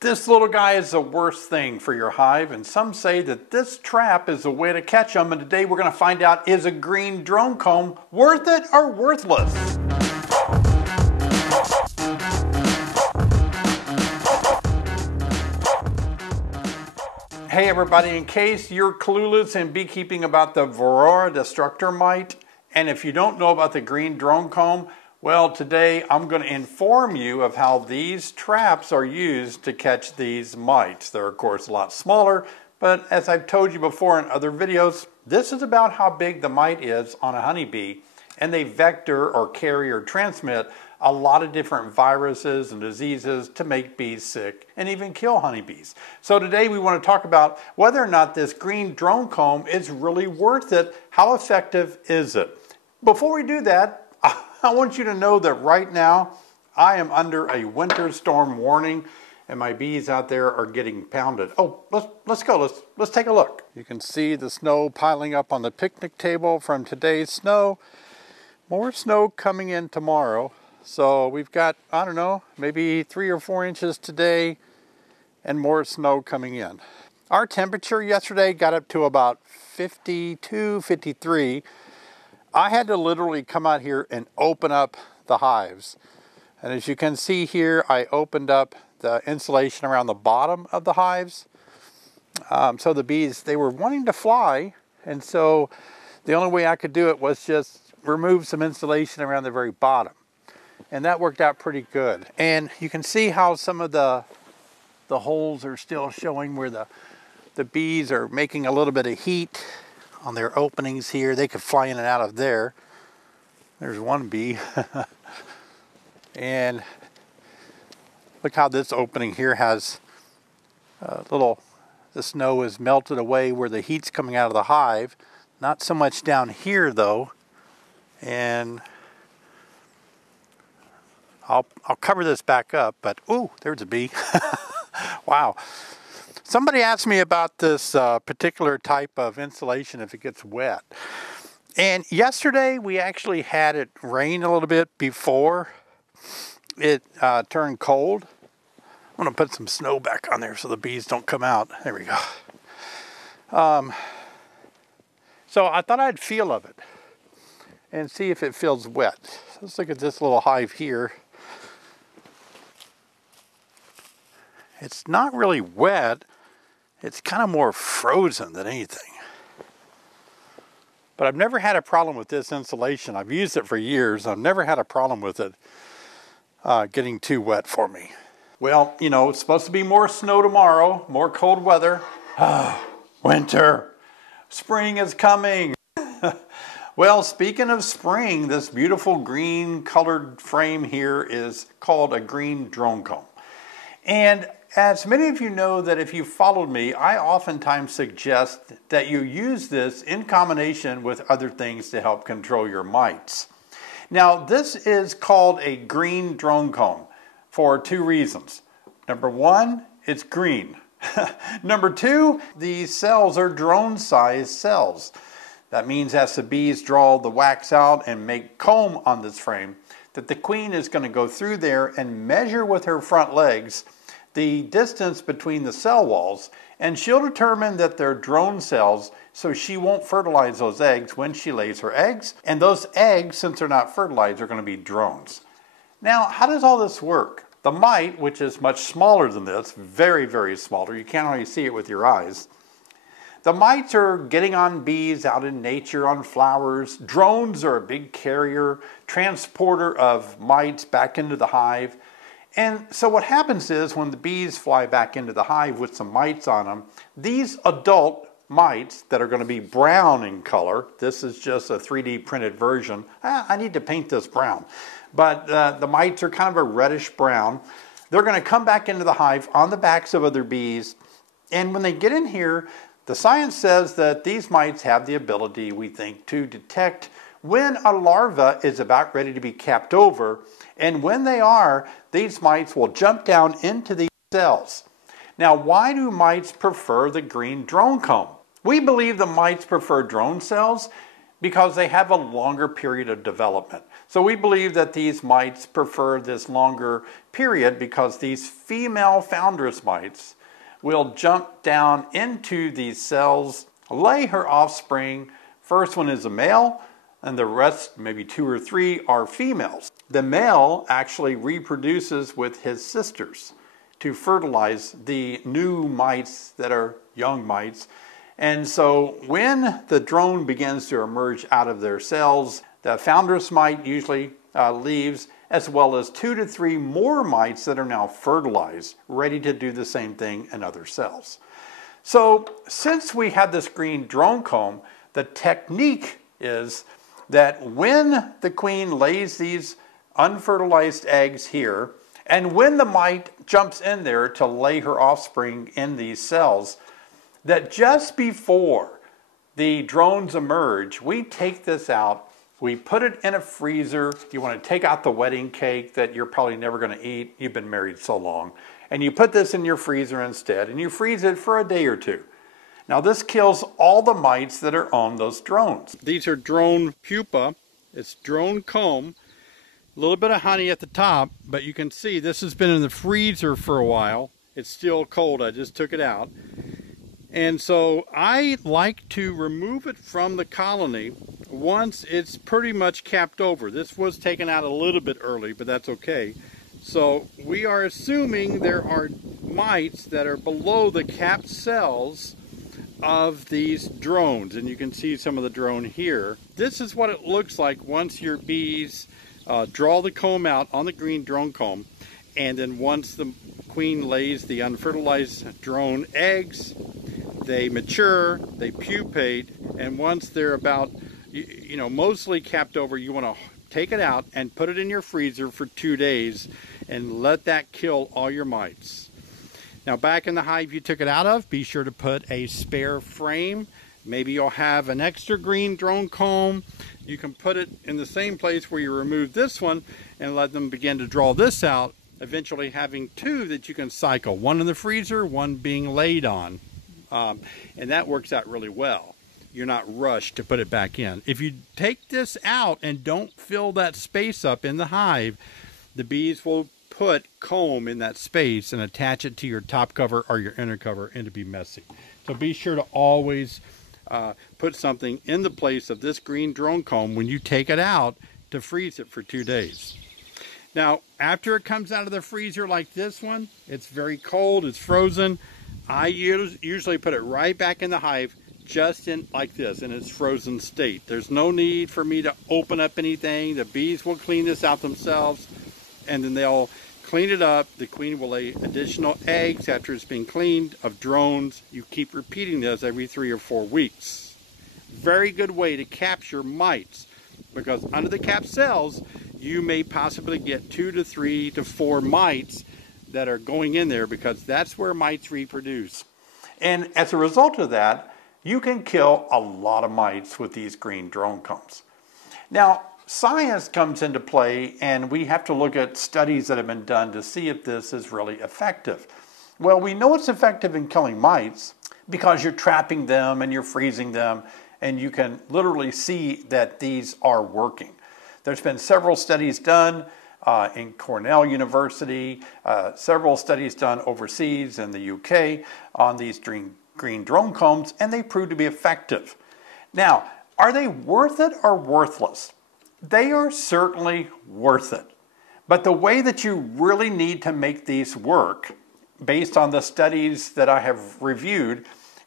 This little guy is the worst thing for your hive, and some say that this trap is the way to catch them, and today we're going to find out, is a green drone comb worth it or worthless? Hey everybody, in case you're clueless in beekeeping about the Varroa destructor mite, and if you don't know about the green drone comb, well, today I'm going to inform you of how these traps are used to catch these mites. They're of course a lot smaller, but as I've told you before in other videos, this is about how big the mite is on a honeybee, and they vector or carry or transmit a lot of different viruses and diseases to make bees sick and even kill honeybees. So today we want to talk about whether or not this green drone comb is really worth it. How effective is it? Before we do that, I want you to know that right now I am under a winter storm warning and my bees out there are getting pounded. Oh, let's go. Let's take a look. You can see the snow piling up on the picnic table from today's snow. More snow coming in tomorrow. So we've got, I don't know, maybe 3 or 4 inches today and more snow coming in. Our temperature yesterday got up to about 52, 53. I had to literally come out here and open up the hives. And as you can see here, I opened up the insulation around the bottom of the hives. So the bees, they were wanting to fly. And so the only way I could do it was just remove some insulation around the very bottom. And that worked out pretty good. And you can see how some of the holes are still showing where the bees are making a little bit of heat on their openings here. They could fly in and out of there. There's one bee. And look how this opening here has the snow is melted away where the heat's coming out of the hive. Not so much down here though. And I'll cover this back up, but ooh, there's a bee. Wow. Somebody asked me about this particular type of insulation if it gets wet. And yesterday we actually had it rain a little bit before it turned cold. I'm going to put some snow back on there so the bees don't come out. There we go. So I thought I'd feel of it and see if it feels wet. So let's look at this little hive here. It's not really wet. It's kind of more frozen than anything. But I've never had a problem with this insulation. I've used it for years. I've never had a problem with it getting too wet for me. Well, you know, it's supposed to be more snow tomorrow, more cold weather. Winter. Spring is coming. Well, speaking of spring, this beautiful green colored frame here is called a green drone comb. And as many of you know that if you followed me, I oftentimes suggest that you use this in combination with other things to help control your mites. Now, this is called a green drone comb for 2 reasons. Number 1, it's green. Number 2, these cells are drone-sized cells. That means as the bees draw the wax out and make comb on this frame, that the queen is going to go through there and measure with her front legs the distance between the cell walls, and she'll determine that they're drone cells, so she won't fertilize those eggs when she lays her eggs, and those eggs, since they're not fertilized, are going to be drones. Now, how does all this work? The mite, which is much smaller than this, very, very smaller, you can't really see it with your eyes. The mites are getting on bees out in nature, on flowers. Drones are a big carrier, transporter of mites back into the hive. And so what happens is when the bees fly back into the hive with some mites on them, these adult mites that are going to be brown in color, this is just a 3D printed version. I need to paint this brown. But the mites are kind of a reddish brown. They're going to come back into the hive on the backs of other bees. And when they get in here, the science says that these mites have the ability, we think, to detect when a larva is about ready to be capped over, and when they are, these mites will jump down into these cells. Now, why do mites prefer the green drone comb? We believe the mites prefer drone cells because they have a longer period of development. So we believe that these mites prefer this longer period because these female foundress mites will jump down into these cells, lay her offspring. First one is a male, and the rest, maybe 2 or 3, are females. The male actually reproduces with his sisters to fertilize the new mites that are young mites. And so when the drone begins to emerge out of their cells, the foundress mite usually leaves, as well as 2 to 3 more mites that are now fertilized, ready to do the same thing in other cells. So since we have this green drone comb, the technique is that when the queen lays these unfertilized eggs here, and when the mite jumps in there to lay her offspring in these cells, that just before the drones emerge, we take this out, we put it in a freezer. You want to take out the wedding cake that you're probably never going to eat. You've been married so long. And you put this in your freezer instead, and you freeze it for a day or 2. Now this kills all the mites that are on those drones. These are drone pupa. It's drone comb. A little bit of honey at the top, but you can see this has been in the freezer for a while. It's still cold. I just took it out. And so I like to remove it from the colony once it's pretty much capped over. This was taken out a little bit early, but that's okay. So we are assuming there are mites that are below the capped cells of these drones, and you can see some of the drone here. This is what it looks like once your bees draw the comb out on the green drone comb, and then once the queen lays the unfertilized drone eggs, they mature, they pupate, and once they're about, mostly capped over, you want to take it out and put it in your freezer for 2 days and let that kill all your mites. Now back in the hive you took it out of, be sure to put a spare frame. Maybe you'll have an extra green drone comb. You can put it in the same place where you removed this one and let them begin to draw this out, eventually having 2 that you can cycle, one in the freezer, one being laid on. And that works out really well. You're not rushed to put it back in. If you take this out and don't fill that space up in the hive, the bees will put comb in that space and attach it to your top cover or your inner cover, and it'll be messy. So be sure to always put something in the place of this green drone comb when you take it out to freeze it for 2 days. Now, after it comes out of the freezer like this one, it's very cold, it's frozen. I usually put it right back in the hive, just in like this, in its frozen state. There's no need for me to open up anything. The bees will clean this out themselves, and then they'll clean it up. The queen will lay additional eggs after it's been cleaned of drones. You keep repeating this every 3 or 4 weeks. Very good way to capture mites, because under the capped cells, you may possibly get 2 to 3 to 4 mites that are going in there, because that's where mites reproduce. And as a result of that, you can kill a lot of mites with these green drone combs. Now, science comes into play, and we have to look at studies that have been done to see if this is really effective. Well, we know it's effective in killing mites because you're trapping them and you're freezing them, and you can literally see that these are working. There's been several studies done in Cornell University, several studies done overseas in the UK on these green drone combs, and they proved to be effective. Now, are they worth it or worthless? They are certainly worth it. But the way that you really need to make these work, based on the studies that I have reviewed,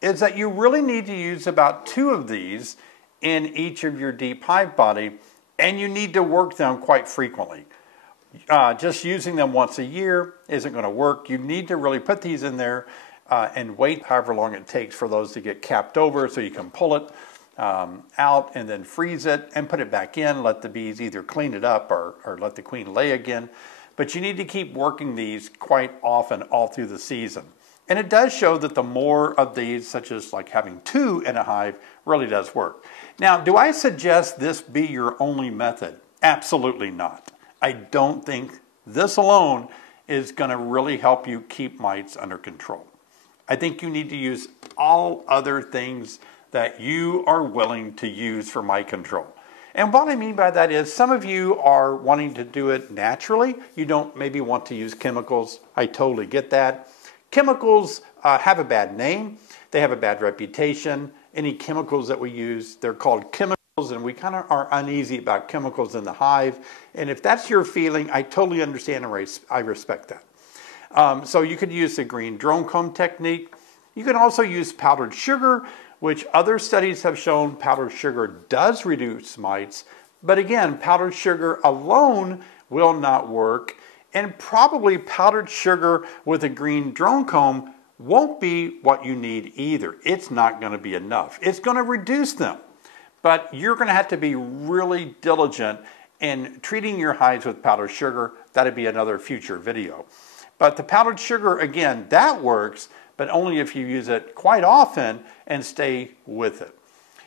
is that you really need to use about 2 of these in each of your deep hive body, and you need to work them quite frequently. Just using them once a year isn't going to work. You need to really put these in there and wait however long it takes for those to get capped over, so you can pull it out and then freeze it and put it back in. Let the bees either clean it up or let the queen lay again. But you need to keep working these quite often all through the season. And it does show that the more of these, such as like having 2 in a hive, really does work. Now, do I suggest this be your only method? Absolutely not. I don't think this alone is going to really help you keep mites under control. I think you need to use all other things that you are willing to use for mite control. And what I mean by that is some of you are wanting to do it naturally. You don't maybe want to use chemicals. I totally get that. Chemicals have a bad name. They have a bad reputation. Any chemicals that we use, they're called chemicals, and we kind of are uneasy about chemicals in the hive. And if that's your feeling, I totally understand and I respect that. So you could use the green drone comb technique. You can also use powdered sugar, which other studies have shown powdered sugar does reduce mites. But again, powdered sugar alone will not work. And probably powdered sugar with a green drone comb won't be what you need either. It's not going to be enough. It's going to reduce them. But you're going to have to be really diligent in treating your hives with powdered sugar. That'd be another future video. But the powdered sugar, again, that works, but only if you use it quite often and stay with it.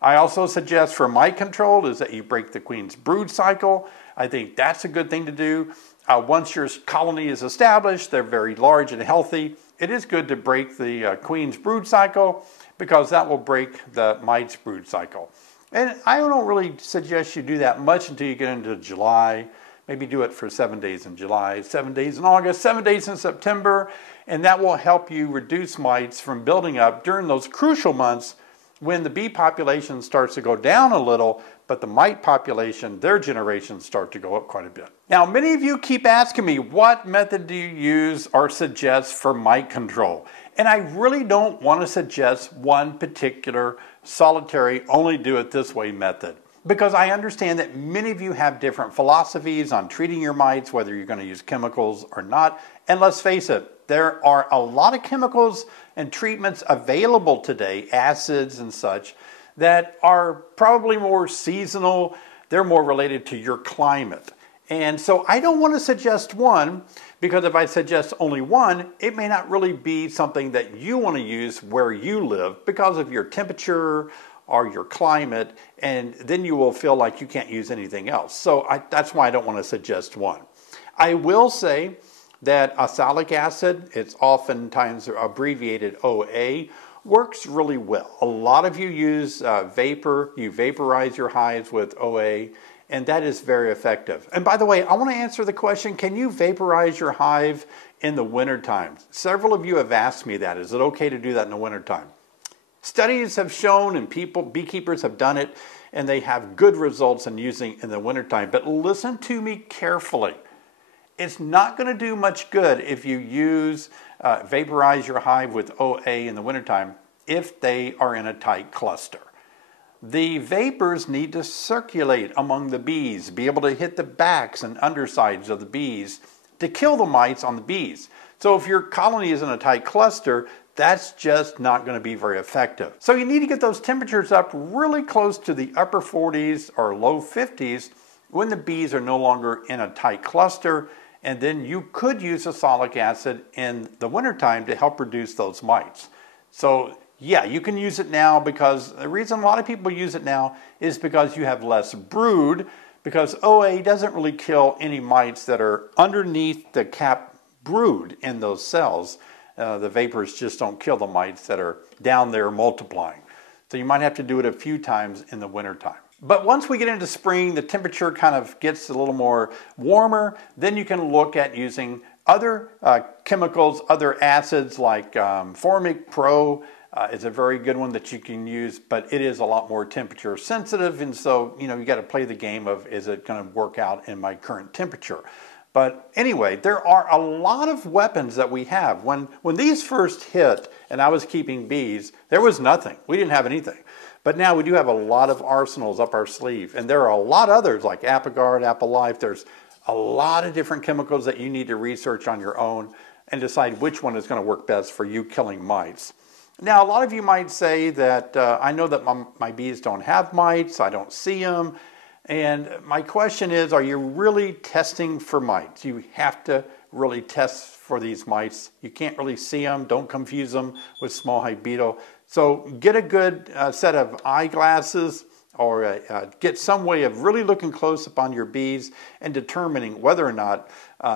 I also suggest for mite control is that you break the queen's brood cycle. I think that's a good thing to do. Once your colony is established, they're very large and healthy. It is good to break the queen's brood cycle because that will break the mite's brood cycle. And I don't really suggest you do that much until you get into July. Maybe do it for 7 days in July, 7 days in August, 7 days in September, and that will help you reduce mites from building up during those crucial months when the bee population starts to go down a little, but the mite population, their generations start to go up quite a bit. Now, many of you keep asking me, what method do you use or suggest for mite control? And I really don't want to suggest one particular solitary, only do it this way method. Because I understand that many of you have different philosophies on treating your mites, whether you're going to use chemicals or not. And let's face it, there are a lot of chemicals and treatments available today, acids and such, that are probably more seasonal. They're more related to your climate. And so I don't want to suggest one, because if I suggest only one, it may not really be something that you want to use where you live because of your temperature or your climate, and then you will feel like you can't use anything else. So that's why I don't want to suggest one. I will say that oxalic acid, it's oftentimes abbreviated OA, works really well. A lot of you use vapor, you vaporize your hives with OA, and that is very effective. And by the way, I want to answer the question, can you vaporize your hive in the wintertime? Several of you have asked me that. Is it okay to do that in the wintertime? Studies have shown, and beekeepers have done it, and they have good results in using in the wintertime. But listen to me carefully. It's not going to do much good if you use, vaporize your hive with OA in the wintertime if they are in a tight cluster. The vapors need to circulate among the bees, be able to hit the backs and undersides of the bees to kill the mites on the bees. So if your colony is in a tight cluster, that's just not going to be very effective. So you need to get those temperatures up really close to the upper 40s or low 50s when the bees are no longer in a tight cluster, and then you could use oxalic acid in the wintertime to help reduce those mites. So yeah, you can use it now, because the reason a lot of people use it now is because you have less brood, because OA doesn't really kill any mites that are underneath the cap brood in those cells. The vapors just don't kill the mites that are down there multiplying. So you might have to do it a few times in the wintertime. But once we get into spring, the temperature kind of gets a little more warmer. Then you can look at using other chemicals, other acids like Formic Pro is a very good one that you can use, but it is a lot more temperature sensitive. And so, you got to play the game of, is it going to work out in my current temperature? But anyway, there are a lot of weapons that we have. When these first hit and I was keeping bees, there was nothing. We didn't have anything. But now we do have a lot of arsenals up our sleeve. And there are a lot others like Apigard, Apilife. There's a lot of different chemicals that you need to research on your own and decide which one is going to work best for you killing mites. Now, a lot of you might say that I know that my bees don't have mites. I don't see them. And my question is, are you really testing for mites? You have to really test for these mites. You can't really see them. Don't confuse them with small hive beetle. So get a good set of eyeglasses, or get some way of really looking close upon your bees and determining whether or not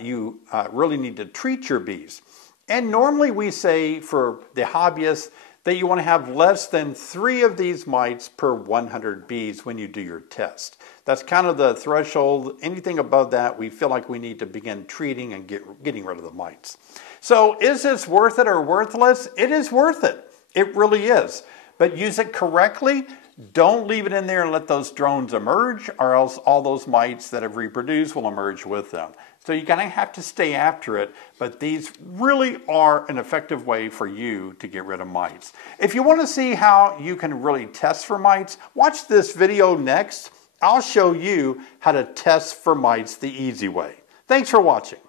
you really need to treat your bees. And normally we say for the hobbyists that you want to have less than 3 of these mites per 100 bees when you do your test. That's kind of the threshold. Anything above that, we feel like we need to begin treating and getting rid of the mites. So is this worth it or worthless? It is worth it. It really is. But use it correctly. Don't leave it in there and let those drones emerge, or else all those mites that have reproduced will emerge with them. So you're going to have to stay after it, but these really are an effective way for you to get rid of mites. If you want to see how you can really test for mites, watch this video next. I'll show you how to test for mites the easy way. Thanks for watching.